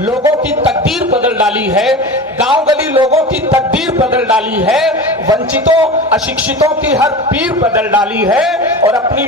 लोगों की तकदीर बदल डाली है, गांव गली लोगों की तकदीर बदल डाली है, वंचितों अशिक्षितों की हर पीर बदल डाली है। और अपनी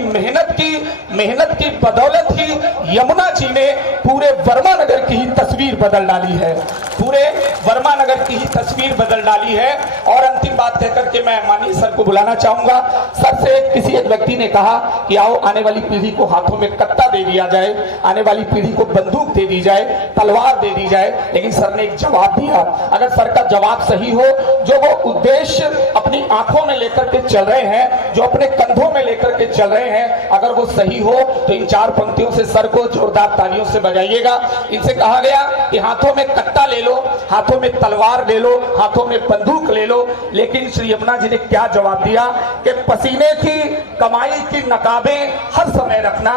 मेहनत की बदौलत ही यमुना जी ने पूरे वर्मा नगर की ही तस्वीर बदल डाली है, पूरे वर्मा नगर की ही तस्वीर बदल डाली है। और अंतिम बात कहकर के मैं माननीय सर को बुलाना चाहूंगा। सर से किसी एक व्यक्ति ने कहा कि आओ आने वाली पीढ़ी को हाथों में कत्ता दे दिया जाए, आने वाली पीढ़ी को बंदूक दे दी जाए, तलवार दे दी जाए। लेकिन सर ने एक जवाब दिया। अगर सर का जवाब सही हो, जो वो उद्देश्य अपनी आंखों में लेकर के चल रहे हैं, जो अपने कंधों में लेकर के चल रहे हैं, अगर वो सही हो तो इन 4 पंक्तियों से सर को जोरदार तालियों से बजाइएगा। इनसे कहा गया कि हाथों में कत्ता ले लो, हाथों में तलवार ले लो, हाथों में बंदूक ले लो। लेकिन श्री यमुना जी ने क्या जवाब दिया कि पसीने की कमाई की नकाबें हर समय रखना,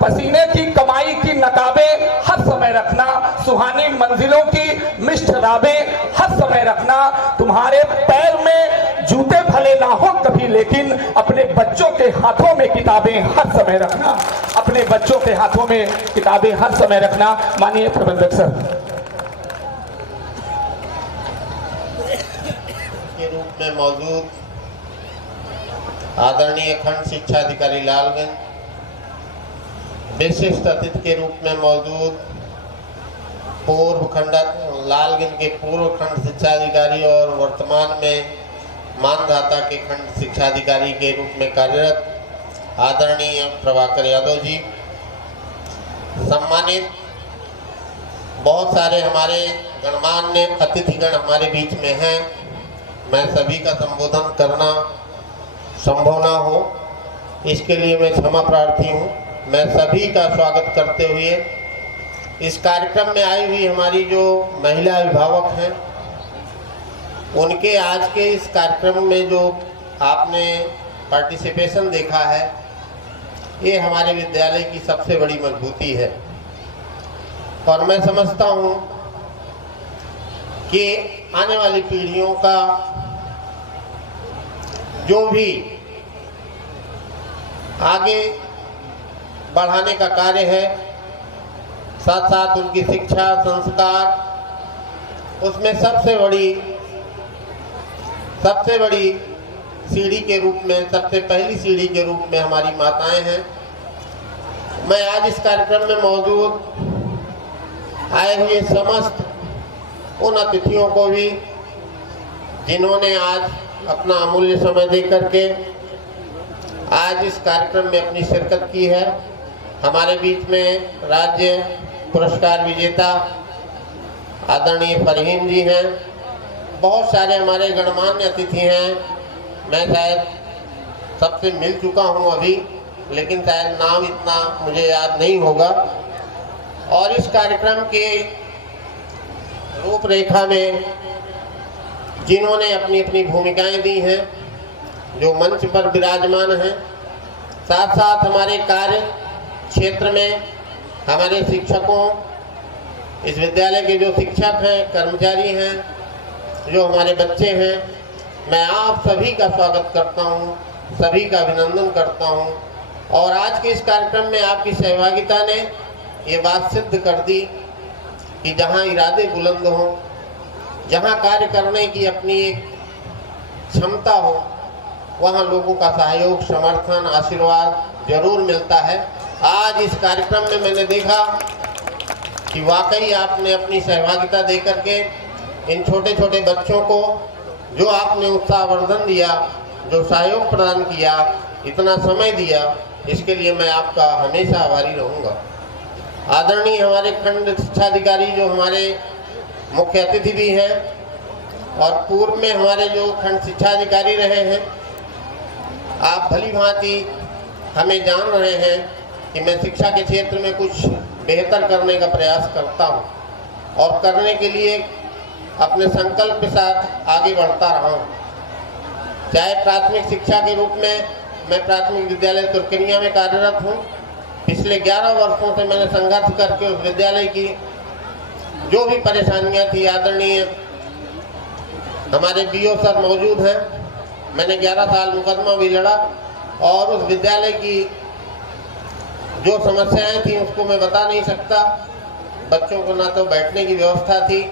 पसीने की कमाई की नकाबें हर समय रखना, सुहानी मंजिलों की मिष्ट राबें हर समय रखना। तुम्हारे पैर में जूते भले ना हो कभी, लेकिन अपने बच्चों के हाथों में किताबें हर समय रखना, अपने बच्चों के हाथों में किताबें हर समय रखना। माननीय प्रबंधक सर। के रूप में मौजूद आदरणीय खंड शिक्षा अधिकारी लालगंज, विशिष्ट अतिथि के रूप में मौजूद पूर्व खंड लालगंज के पूर्व खंड शिक्षा अधिकारी और वर्तमान में मानधाता के खंड शिक्षा अधिकारी के रूप में कार्यरत आदरणीय प्रभाकर यादव जी, सम्मानित बहुत सारे हमारे गणमान्य अतिथिगण हमारे बीच में हैं। मैं सभी का संबोधन करना संभव ना हो, इसके लिए मैं क्षमा प्रार्थी हूँ। मैं सभी का स्वागत करते हुए इस कार्यक्रम में आई हुई हमारी जो महिला अभिभावक हैं, उनके आज के इस कार्यक्रम में जो आपने पार्टिसिपेशन देखा है, ये हमारे विद्यालय की सबसे बड़ी मजबूती है। और मैं समझता हूँ कि आने वाली पीढ़ियों का जो भी आगे बढ़ाने का कार्य है, साथ साथ उनकी शिक्षा संस्कार, उसमें सबसे बड़ी सीढ़ी के रूप में, सबसे पहली सीढ़ी के रूप में हमारी माताएं हैं। मैं आज इस कार्यक्रम में मौजूद आए हुए समस्त उन अतिथियों को भी, जिन्होंने आज अपना अमूल्य समय दे करके आज इस कार्यक्रम में अपनी शिरकत की है। हमारे बीच में राज्य पुरस्कार विजेता आदरणीय फरहीन जी हैं, बहुत सारे हमारे गणमान्य अतिथि हैं। मैं शायद सबसे मिल चुका हूं अभी, लेकिन शायद नाम इतना मुझे याद नहीं होगा। और इस कार्यक्रम के रूपरेखा में जिन्होंने अपनी अपनी भूमिकाएं दी हैं, जो मंच पर विराजमान हैं, साथ साथ हमारे कार्य क्षेत्र में हमारे शिक्षकों, इस विद्यालय के जो शिक्षक हैं, कर्मचारी हैं, जो हमारे बच्चे हैं, मैं आप सभी का स्वागत करता हूं, सभी का अभिनंदन करता हूं। और आज के इस कार्यक्रम में आपकी सहभागिता ने ये बात सिद्ध कर दी कि जहां इरादे बुलंद हों, जहां कार्य करने की अपनी एक क्षमता हो, वहां लोगों का सहयोग, समर्थन, आशीर्वाद जरूर मिलता है। आज इस कार्यक्रम में मैंने देखा कि वाकई आपने अपनी सहभागिता देकर के इन छोटे छोटे बच्चों को जो आपने उत्साहवर्धन दिया, जो सहयोग प्रदान किया, इतना समय दिया, इसके लिए मैं आपका हमेशा आभारी रहूँगा। आदरणीय हमारे खंड शिक्षा अधिकारी जो हमारे मुख्य अतिथि भी हैं और पूर्व में हमारे जो खंड शिक्षा अधिकारी रहे हैं, आप भली भांति हमें जान रहे हैं कि मैं शिक्षा के क्षेत्र में कुछ बेहतर करने का प्रयास करता हूं और करने के लिए अपने संकल्प के साथ आगे बढ़ता रहा हूं। चाहे प्राथमिक शिक्षा के रूप में मैं प्राथमिक विद्यालय तुर्कनिया में कार्यरत हूं। पिछले 11 वर्षों से मैंने संघर्ष करके उस विद्यालय की जो भी परेशानियां थी, आदरणीय हमारे बीओ सर मौजूद हैं, मैंने 11 साल मुकदमा भी लड़ा और उस विद्यालय की जो समस्याएं थी उसको मैं बता नहीं सकता। बच्चों को ना तो बैठने की व्यवस्था थी,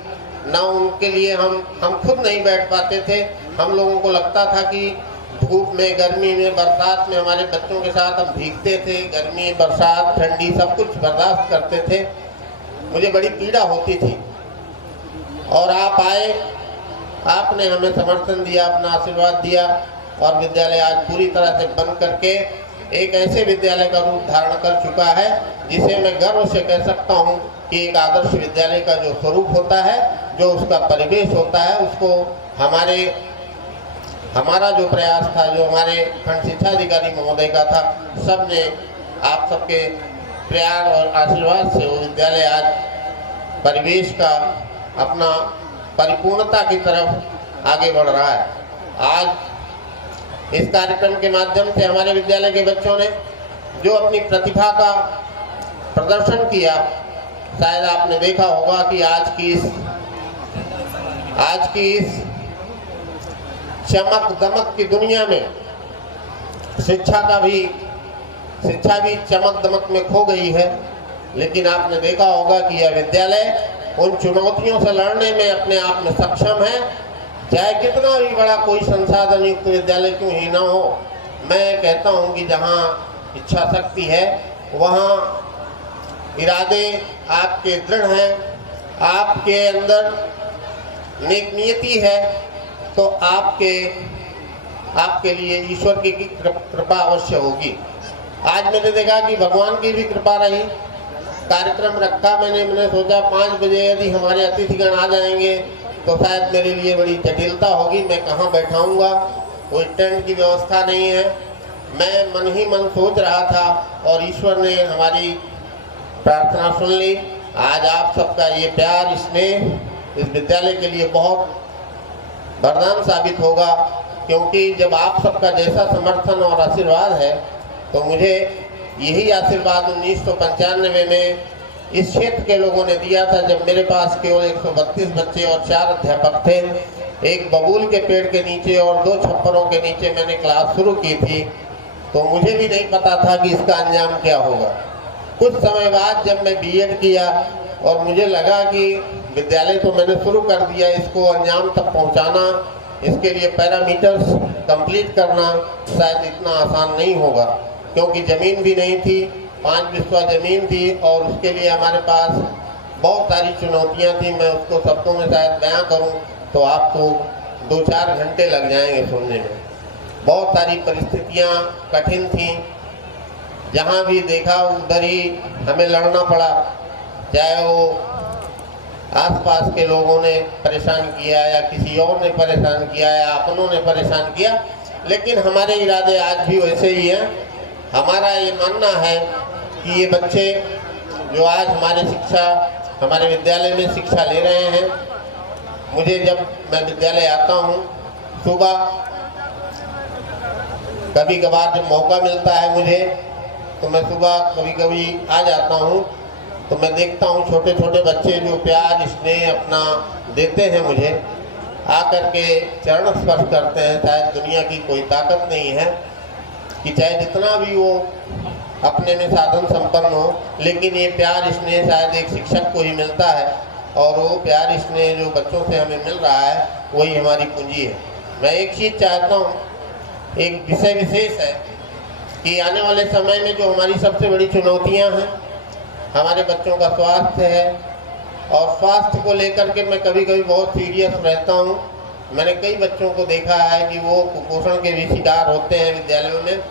ना उनके लिए हम खुद नहीं बैठ पाते थे। हम लोगों को लगता था कि धूप में, गर्मी में, बरसात में हमारे बच्चों के साथ हम भीगते थे, गर्मी, बरसात, ठंडी सब कुछ बर्दाश्त करते थे। मुझे बड़ी पीड़ा होती थी और आप आए, आपने हमें समर्थन दिया, अपना आशीर्वाद दिया और विद्यालय आज पूरी तरह से बन करके एक ऐसे विद्यालय का रूप धारण कर चुका है जिसे मैं गर्व से कह सकता हूँ कि एक आदर्श विद्यालय का जो स्वरूप होता है, जो उसका परिवेश होता है, उसको हमारा जो प्रयास था, जो हमारे खंड शिक्षा अधिकारी महोदय का था, सबने आप सबके प्यार और आशीर्वाद से वो विद्यालय आज परिवेश का अपना परिपूर्णता की तरफ आगे बढ़ रहा है। आज इस कार्यक्रम के माध्यम से हमारे विद्यालय के बच्चों ने जो अपनी प्रतिभा का प्रदर्शन किया, शायद आपने देखा होगा कि आज की इस चमक दमक की दुनिया में शिक्षा भी चमक दमक में खो गई है। लेकिन आपने देखा होगा कि यह विद्यालय उन चुनौतियों से लड़ने में अपने आप में सक्षम है, चाहे कितना भी बड़ा कोई संसाधन युक्त विद्यालय क्यों ही ना हो। मैं कहता हूं कि जहां इच्छा शक्ति है वहां इरादे आपके दृढ़ हैं, आपके अंदर नेक नियति है, तो आपके लिए ईश्वर की कृपा अवश्य होगी। आज मैंने देखा कि भगवान की भी कृपा रही। कार्यक्रम रखा मैंने सोचा 5 बजे यदि हमारे अतिथिगण आ जाएंगे तो शायद मेरे लिए बड़ी जटिलता होगी, मैं कहाँ बैठाऊंगा, कोई टेंट की व्यवस्था नहीं है। मैं मन ही मन सोच रहा था और ईश्वर ने हमारी प्रार्थना सुन ली। आज आप सबका ये प्यार, स्नेह इस विद्यालय के लिए बहुत वरदान साबित होगा, क्योंकि जब आप सबका जैसा समर्थन और आशीर्वाद है तो मुझे यही आशीर्वाद 1995 में इस क्षेत्र के लोगों ने दिया था, जब मेरे पास केवल 132 बच्चे और 4 अध्यापक थे। एक बबूल के पेड़ के नीचे और 2 छप्परों के नीचे मैंने क्लास शुरू की थी, तो मुझे भी नहीं पता था कि इसका अंजाम क्या होगा। कुछ समय बाद जब मैं बीएड किया और मुझे लगा कि विद्यालय तो मैंने शुरू कर दिया, इसको अंजाम तक पहुंचाना, इसके लिए पैरामीटर्स कंप्लीट करना शायद इतना आसान नहीं होगा, क्योंकि ज़मीन भी नहीं थी, 5 बिस्वा ज़मीन थी और उसके लिए हमारे पास बहुत सारी चुनौतियां थी। मैं उसको शब्दों में शायद बयां करूं तो आपको 2-4 घंटे लग जाएंगे सुनने में। बहुत सारी परिस्थितियां कठिन थी, जहां भी देखा उधर ही हमें लड़ना पड़ा, चाहे वो आसपास के लोगों ने परेशान किया या किसी और ने परेशान किया या अपनों ने परेशान किया, लेकिन हमारे इरादे आज भी वैसे ही हैं। हमारा ये मानना है कि ये बच्चे जो आज हमारे विद्यालय में शिक्षा ले रहे हैं, मुझे जब मैं विद्यालय आता हूँ सुबह, कभी कभार जब मौका मिलता है मुझे, तो मैं सुबह कभी कभी आ जाता हूँ, तो मैं देखता हूँ छोटे छोटे बच्चे जो प्यार स्नेह अपना देते हैं मुझे, आकर के चरण स्पर्श करते हैं। शायद दुनिया की कोई ताकत नहीं है कि चाहे जितना भी वो अपने में साधन संपन्न हो, लेकिन ये प्यार स्नेह शायद एक शिक्षक को ही मिलता है, और वो प्यार स्नेह जो बच्चों से हमें मिल रहा है वही हमारी पूंजी है। मैं एक चीज़ चाहता हूँ, एक विषय विशेष है कि आने वाले समय में जो हमारी सबसे बड़ी चुनौतियाँ हैं, हमारे बच्चों का स्वास्थ्य है, और स्वास्थ्य को लेकर के मैं कभी कभी बहुत सीरियस रहता हूँ। मैंने कई बच्चों को देखा है कि वो कुपोषण के भी शिकार होते हैं विद्यालयों में,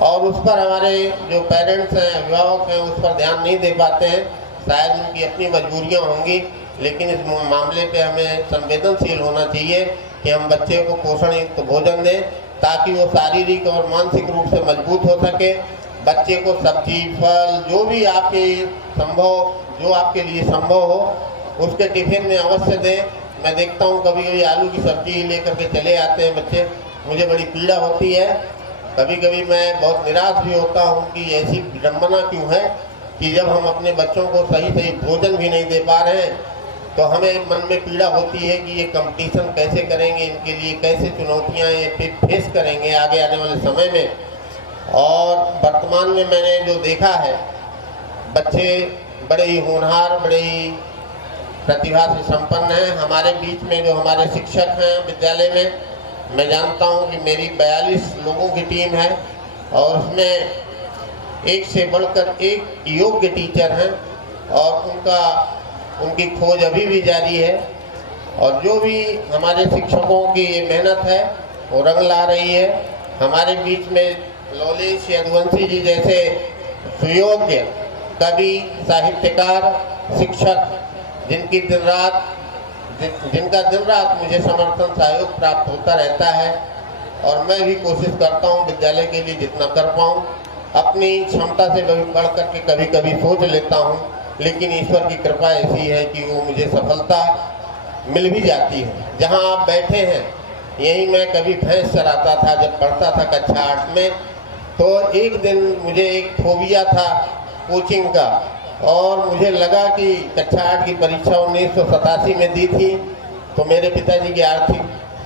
और उस पर हमारे जो पेरेंट्स हैं, अभिभावक हैं, उस पर ध्यान नहीं दे पाते हैं। शायद उनकी अपनी मजबूरियाँ होंगी, लेकिन इस मामले पे हमें संवेदनशील होना चाहिए कि हम बच्चे को पोषण युक्त भोजन दें, ताकि वो शारीरिक और मानसिक रूप से मजबूत हो सके। बच्चे को सब्जी, फल, जो भी आपके लिए संभव हो, उसके टिफिन में अवश्य दें। मैं देखता हूँ कभी कभी आलू की सब्जी लेकर के चले आते हैं बच्चे, मुझे बड़ी पीड़ा होती है। कभी कभी मैं बहुत निराश भी होता हूँ कि ऐसी विडम्बना क्यों है कि जब हम अपने बच्चों को सही भोजन भी नहीं दे पा रहे हैं, तो हमें मन में पीड़ा होती है कि ये कंपटीशन कैसे करेंगे, इनके लिए कैसे चुनौतियाँ ये फेस करेंगे आगे आने वाले समय में। और वर्तमान में मैंने जो देखा है, बच्चे बड़े ही होनहार, बड़े ही प्रतिभा से संपन्न हैं। हमारे बीच में जो हमारे शिक्षक हैं विद्यालय में, मैं जानता हूं कि मेरी 42 लोगों की टीम है और उसमें एक से बढ़कर एक योग्य टीचर हैं और उनकी खोज अभी भी जारी है। और जो भी हमारे शिक्षकों की ये मेहनत है वो रंग ला रही है। हमारे बीच में लौलेश यदुवंशी जी जैसे सुयोग्य कवि, साहित्यकार, शिक्षक जिनका दिन रात मुझे समर्थन सहयोग प्राप्त होता रहता है और मैं भी कोशिश करता हूं विद्यालय के लिए जितना कर पाऊं। अपनी क्षमता से बढ़ करके कभी कभी सोच लेता हूं, लेकिन ईश्वर की कृपा ऐसी है कि वो मुझे सफलता मिल भी जाती है। जहां आप बैठे हैं यहीं मैं कभी भैंस चराता था जब पढ़ता था कक्षा 8 में। तो एक दिन मुझे एक फोबिया था कोचिंग का और मुझे लगा कि कक्षा 8 की परीक्षा 1987 में दी थी, तो मेरे पिताजी की आर्थिक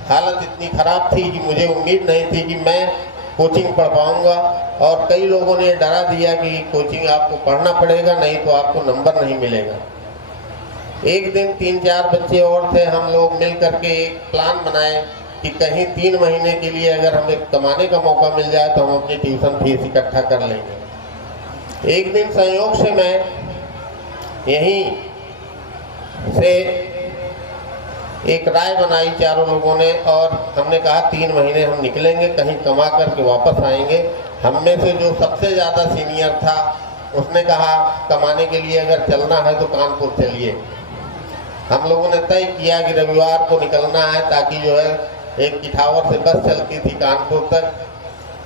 हालत इतनी ख़राब थी कि मुझे उम्मीद नहीं थी कि मैं कोचिंग पढ़ पाऊँगा। और कई लोगों ने डरा दिया कि कोचिंग आपको पढ़ना पड़ेगा, नहीं तो आपको नंबर नहीं मिलेगा। एक दिन 3-4 बच्चे और थे, हम लोग मिल करके एक प्लान बनाए कि कहीं 3 महीने के लिए अगर हमें कमाने का मौका मिल जाए तो हम अपनी ट्यूशन फीस इकट्ठा कर लेंगे। एक दिन संयोग से मैं यहीं से एक राय बनाई चारों लोगों ने और हमने कहा 3 महीने हम निकलेंगे, कहीं कमा करके वापस आएंगे। हम में से जो सबसे ज़्यादा सीनियर था उसने कहा कमाने के लिए अगर चलना है तो कानपुर चलिए। हम लोगों ने तय किया कि रविवार को निकलना है ताकि जो है एक किठावर से बस चलती थी कानपुर तक।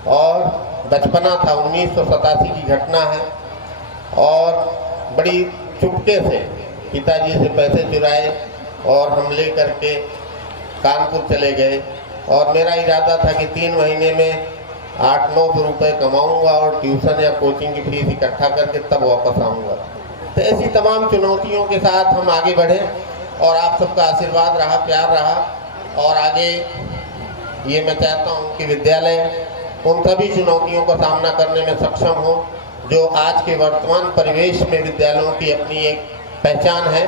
और बचपना था, 1987 की घटना है और बड़ी चुपके से पिताजी से पैसे चुराए और हम ले करके कानपुर चले गए। और मेरा इरादा था कि 3 महीने में 800-900 रुपये कमाऊंगा और ट्यूशन या कोचिंग की फीस इकट्ठा करके तब वापस आऊंगा। तो ऐसी तमाम चुनौतियों के साथ हम आगे बढ़े और आप सबका आशीर्वाद रहा, प्यार रहा। और आगे ये मैं चाहता हूँ कि विद्यालय उन सभी चुनौतियों का सामना करने में सक्षम हो जो आज के वर्तमान परिवेश में विद्यालयों की अपनी एक पहचान है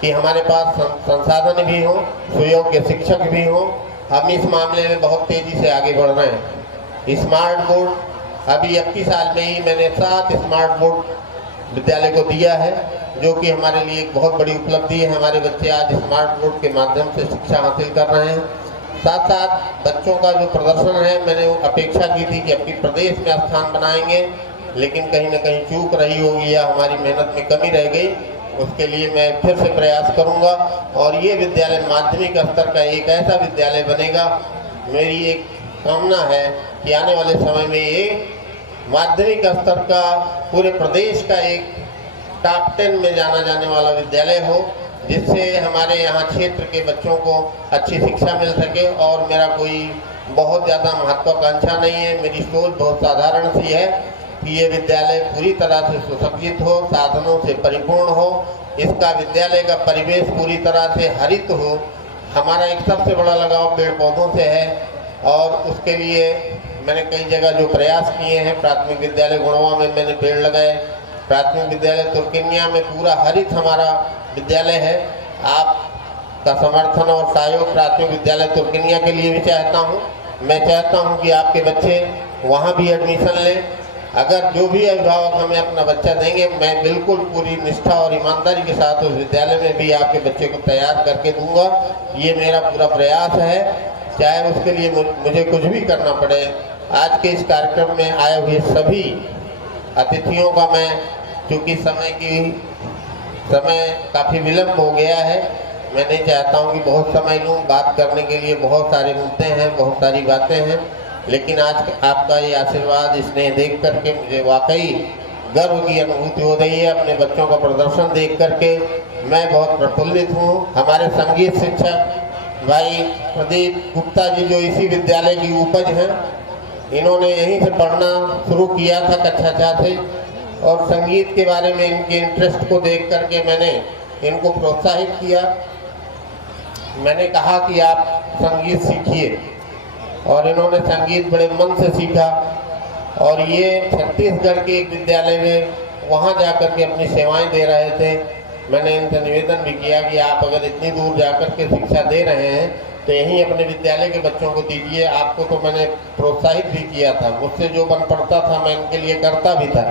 कि हमारे पास संसाधन भी हो, सुयोग्य शिक्षक भी हो। हम इस मामले में बहुत तेज़ी से आगे बढ़ रहे हैं। स्मार्ट बोर्ड अभी 21 साल में ही मैंने 7 स्मार्ट बोर्ड विद्यालय को दिया है, जो कि हमारे लिए एक बहुत बड़ी उपलब्धि है। हमारे बच्चे आज स्मार्ट बोर्ड के माध्यम से शिक्षा हासिल कर रहे हैं। साथ साथ बच्चों का जो प्रदर्शन है, मैंने अपेक्षा की थी कि अपनी प्रदेश में स्थान बनाएंगे, लेकिन कहीं ना कहीं चूक रही होगी या हमारी मेहनत में कमी रह गई। उसके लिए मैं फिर से प्रयास करूंगा और ये विद्यालय माध्यमिक स्तर का एक ऐसा विद्यालय बनेगा। मेरी एक कामना है कि आने वाले समय में ये माध्यमिक स्तर का पूरे प्रदेश का एक टॉप 10 में जाना जाने वाला विद्यालय हो, जिससे हमारे यहाँ क्षेत्र के बच्चों को अच्छी शिक्षा मिल सके। और मेरा कोई बहुत ज़्यादा महत्वाकांक्षा नहीं है, मेरी सोच बहुत साधारण सी है कि ये विद्यालय पूरी तरह से सुसज्जित हो, साधनों से परिपूर्ण हो, इसका विद्यालय का परिवेश पूरी तरह से हरित हो। हमारा एक सबसे बड़ा लगाव पेड़ पौधों से है और उसके लिए मैंने कई जगह जो प्रयास किए हैं। प्राथमिक विद्यालय गुणवा में मैंने पेड़ लगाए, प्राथमिक विद्यालय तुर्किनिया में पूरा हरित हमारा विद्यालय है। आपका समर्थन और सहयोग प्राथमिक विद्यालय तुर्किनिया के लिए भी चाहता हूँ। मैं चाहता हूँ कि आपके बच्चे वहाँ भी एडमिशन लें। अगर जो भी अभिभावक हमें अपना बच्चा देंगे, मैं बिल्कुल पूरी निष्ठा और ईमानदारी के साथ उस विद्यालय में भी आपके बच्चे को तैयार करके दूंगा। ये मेरा पूरा प्रयास है, चाहे उसके लिए मुझे कुछ भी करना पड़े। आज के इस कार्यक्रम में आए हुए सभी अतिथियों का मैं, चूँकि समय काफ़ी विलम्ब हो गया है, मैं नहीं चाहता हूँ कि बहुत समय लूँ। बात करने के लिए बहुत सारे मुद्दे हैं, बहुत सारी बातें हैं, लेकिन आज आपका ये आशीर्वाद, स्नेह देख करके मुझे वाकई गर्व की अनुभूति हो रही है। अपने बच्चों का प्रदर्शन देख करके मैं बहुत प्रफुल्लित हूँ। हमारे संगीत शिक्षक भाई प्रदीप गुप्ता जी, जो इसी विद्यालय की उपज हैं, इन्होंने यहीं से पढ़ना शुरू किया था कक्षा 4 से, और संगीत के बारे में इनके इंटरेस्ट को देख करके मैंने इनको प्रोत्साहित किया। मैंने कहा कि आप संगीत सीखिए, और इन्होंने संगीत बड़े मन से सीखा। और ये छत्तीसगढ़ के एक विद्यालय में वहाँ जाकर के अपनी सेवाएं दे रहे थे। मैंने इनसे निवेदन भी किया कि आप अगर इतनी दूर जाकर के शिक्षा दे रहे हैं तो यहीं अपने विद्यालय के बच्चों को दीजिए। आपको तो मैंने प्रोत्साहित भी किया था, मुझसे जो बन पड़ता था मैं इनके लिए करता भी था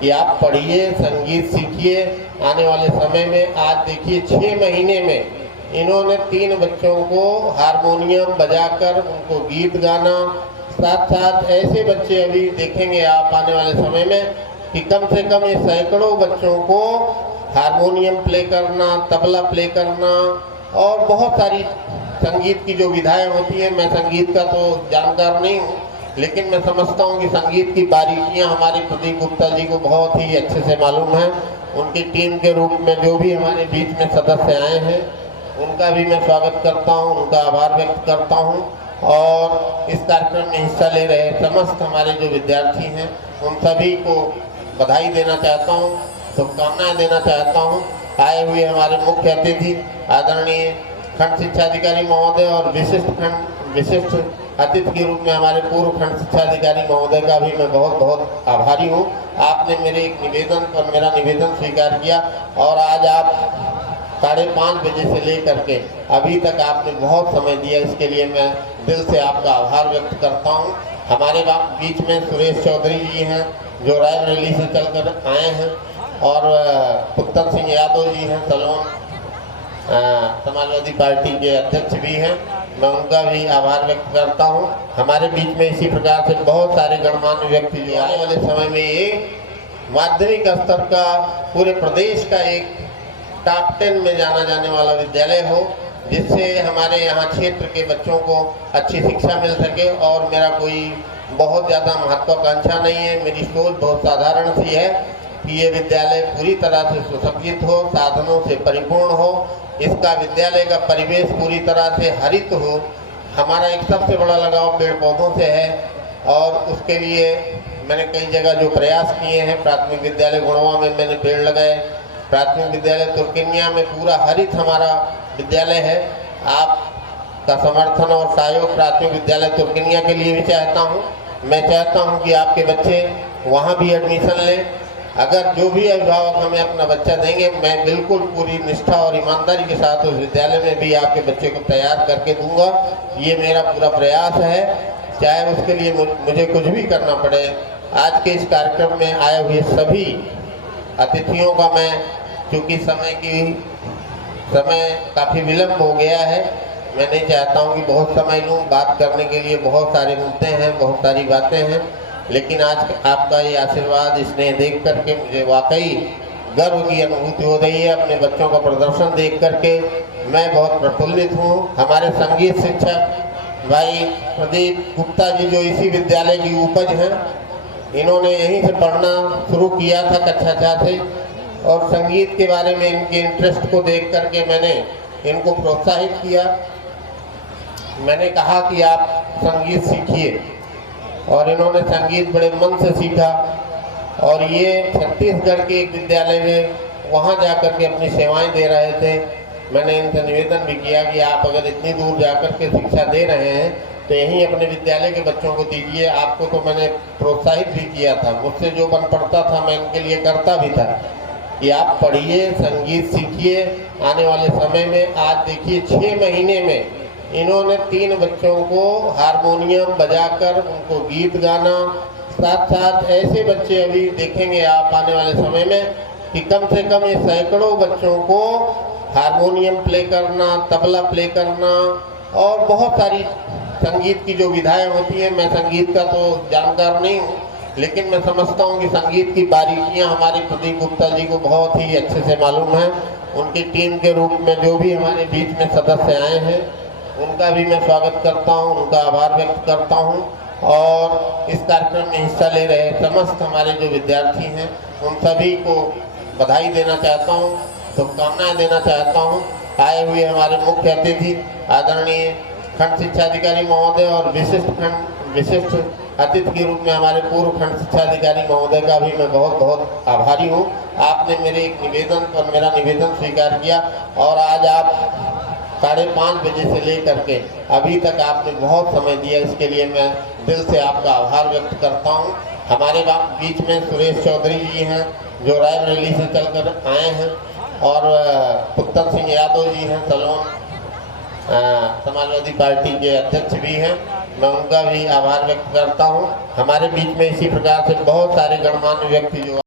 कि आप पढ़िए, संगीत सीखिए। आने वाले समय में आज देखिए 6 महीने में इन्होंने 3 बच्चों को हारमोनियम बजाकर उनको गीत गाना, साथ साथ ऐसे बच्चे अभी देखेंगे आप आने वाले समय में कि कम से कम ये सैकड़ों बच्चों को हारमोनियम प्ले करना, तबला प्ले करना और बहुत सारी संगीत की जो विधाएं होती हैं। मैं संगीत का तो जानकार नहीं हूँ, लेकिन मैं समझता हूँ कि संगीत की बारीकियाँ हमारे प्रदीप गुप्ता जी को बहुत ही अच्छे से मालूम है। उनकी टीम के रूप में जो भी हमारे बीच में सदस्य आए हैं उनका भी मैं स्वागत करता हूँ, उनका आभार व्यक्त करता हूँ। और इस कार्यक्रम में हिस्सा ले रहे समस्त हमारे जो विद्यार्थी हैं उन सभी को बधाई देना चाहता हूँ, शुभकामनाएं देना चाहता हूँ। आए हुए हमारे मुख्य अतिथि आदरणीय खंड शिक्षा अधिकारी महोदय और विशिष्ट अतिथि के रूप में हमारे पूर्व खंड शिक्षा अधिकारी महोदय का भी मैं बहुत बहुत आभारी हूँ। आपने मेरे एक निवेदन पर मेरा निवेदन स्वीकार किया और आज आप 5:30 बजे से लेकर के अभी तक आपने बहुत समय दिया, इसके लिए मैं दिल से आपका आभार व्यक्त करता हूँ। हमारे बीच में सुरेश चौधरी जी हैं जो रायबरेली से चलकर आए हैं और पुत्तर सिंह यादव जी हैं, सलोन समाजवादी पार्टी के अध्यक्ष भी हैं, मैं उनका भी आभार व्यक्त करता हूं। हमारे बीच में इसी प्रकार से बहुत सारे गणमान्य व्यक्ति जो आने वाले समय में एक माध्यमिक स्तर का पूरे प्रदेश का एक टॉप 10 में जाना जाने वाला विद्यालय हो, जिससे हमारे यहाँ क्षेत्र के बच्चों को अच्छी शिक्षा मिल सके। और मेरा कोई बहुत ज़्यादा महत्वाकांक्षा नहीं है, मेरी सोच बहुत साधारण सी है कि ये विद्यालय पूरी तरह से सुसज्जित हो, साधनों से परिपूर्ण हो, इसका विद्यालय का परिवेश पूरी तरह से हरित हो। हमारा एक सबसे बड़ा लगाव पेड़ पौधों से है और उसके लिए मैंने कई जगह जो प्रयास किए हैं। प्राथमिक विद्यालय गुणवा में मैंने पेड़ लगाए, प्राथमिक विद्यालय तुर्किनिया में पूरा हरित हमारा विद्यालय है। आपका समर्थन और सहयोग प्राथमिक विद्यालय तुर्किनिया के लिए भी चाहता हूँ। मैं चाहता हूँ कि आपके बच्चे वहाँ भी एडमिशन लें। अगर जो भी अभिभावक हमें अपना बच्चा देंगे, मैं बिल्कुल पूरी निष्ठा और ईमानदारी के साथ उस विद्यालय में भी आपके बच्चे को तैयार करके दूंगा। ये मेरा पूरा प्रयास है, चाहे उसके लिए मुझे कुछ भी करना पड़े। आज के इस कार्यक्रम में आए हुए सभी अतिथियों का मैं, चूँकि समय काफ़ी विलम्ब हो गया है, मैं नहीं चाहता हूँ कि बहुत समय लूँ। बात करने के लिए बहुत सारे मुद्दे हैं, बहुत सारी बातें हैं, लेकिन आज आपका ये आशीर्वाद, स्नेह देख करके मुझे वाकई गर्व की अनुभूति हो रही है। अपने बच्चों का प्रदर्शन देख करके मैं बहुत प्रफुल्लित हूँ। हमारे संगीत शिक्षक भाई प्रदीप गुप्ता जी जो इसी विद्यालय की उपज हैं, इन्होंने यहीं से पढ़ना शुरू किया था कक्षा 4 से, और संगीत के बारे में इनके इंटरेस्ट को देख करके मैंने इनको प्रोत्साहित किया। मैंने कहा कि आप संगीत सीखिए, और इन्होंने संगीत बड़े मन से सीखा और ये छत्तीसगढ़ के एक विद्यालय में वहाँ जाकर के अपनी सेवाएं दे रहे थे। मैंने इनसे निवेदन भी किया कि आप अगर इतनी दूर जाकर के शिक्षा दे रहे हैं तो यहीं अपने विद्यालय के बच्चों को दीजिए। आपको तो मैंने प्रोत्साहित भी किया था, मुझसे जो बन पड़ता था मैं इनके लिए करता भी था कि आप पढ़िए, संगीत सीखिए। आने वाले समय में आज देखिए 6 महीने में इन्होंने 3 बच्चों को हारमोनियम बजाकर उनको गीत गाना, साथ साथ ऐसे बच्चे अभी देखेंगे आप आने वाले समय में कि कम से कम ये सैकड़ों बच्चों को हारमोनियम प्ले करना, तबला प्ले करना और बहुत सारी संगीत की जो विधाएं होती हैं। मैं संगीत का तो जानकार नहीं हूँ, लेकिन मैं समझता हूँ कि संगीत की बारीकियाँ हमारे प्रदीप गुप्ता जी को बहुत ही अच्छे से मालूम है। उनकी टीम के रूप में जो भी हमारे बीच में सदस्य आए हैं उनका भी मैं स्वागत करता हूं, उनका आभार व्यक्त करता हूं। और इस कार्यक्रम में हिस्सा ले रहे समस्त हमारे जो विद्यार्थी हैं उन सभी को बधाई देना चाहता हूं, शुभकामनाएं देना चाहता हूं। आए हुए हमारे मुख्य अतिथि आदरणीय खंड शिक्षा अधिकारी महोदय और विशिष्ट अतिथि के रूप में हमारे पूर्व खंड शिक्षा अधिकारी महोदय का भी मैं बहुत बहुत आभारी हूँ। आपने मेरे एक निवेदन पर मेरा निवेदन स्वीकार किया और आज आप 5:30 बजे से लेकर के अभी तक आपने बहुत समय दिया, इसके लिए मैं दिल से आपका आभार व्यक्त करता हूँ। हमारे बीच में सुरेश चौधरी जी हैं जो रायबरेली से चलकर आए हैं, और पुत्तर सिंह यादव जी हैं सलोन समाजवादी पार्टी के अध्यक्ष भी हैं। मैं उनका भी आभार व्यक्त करता हूं। हमारे बीच में इसी प्रकार से बहुत सारे गणमान्य व्यक्ति जो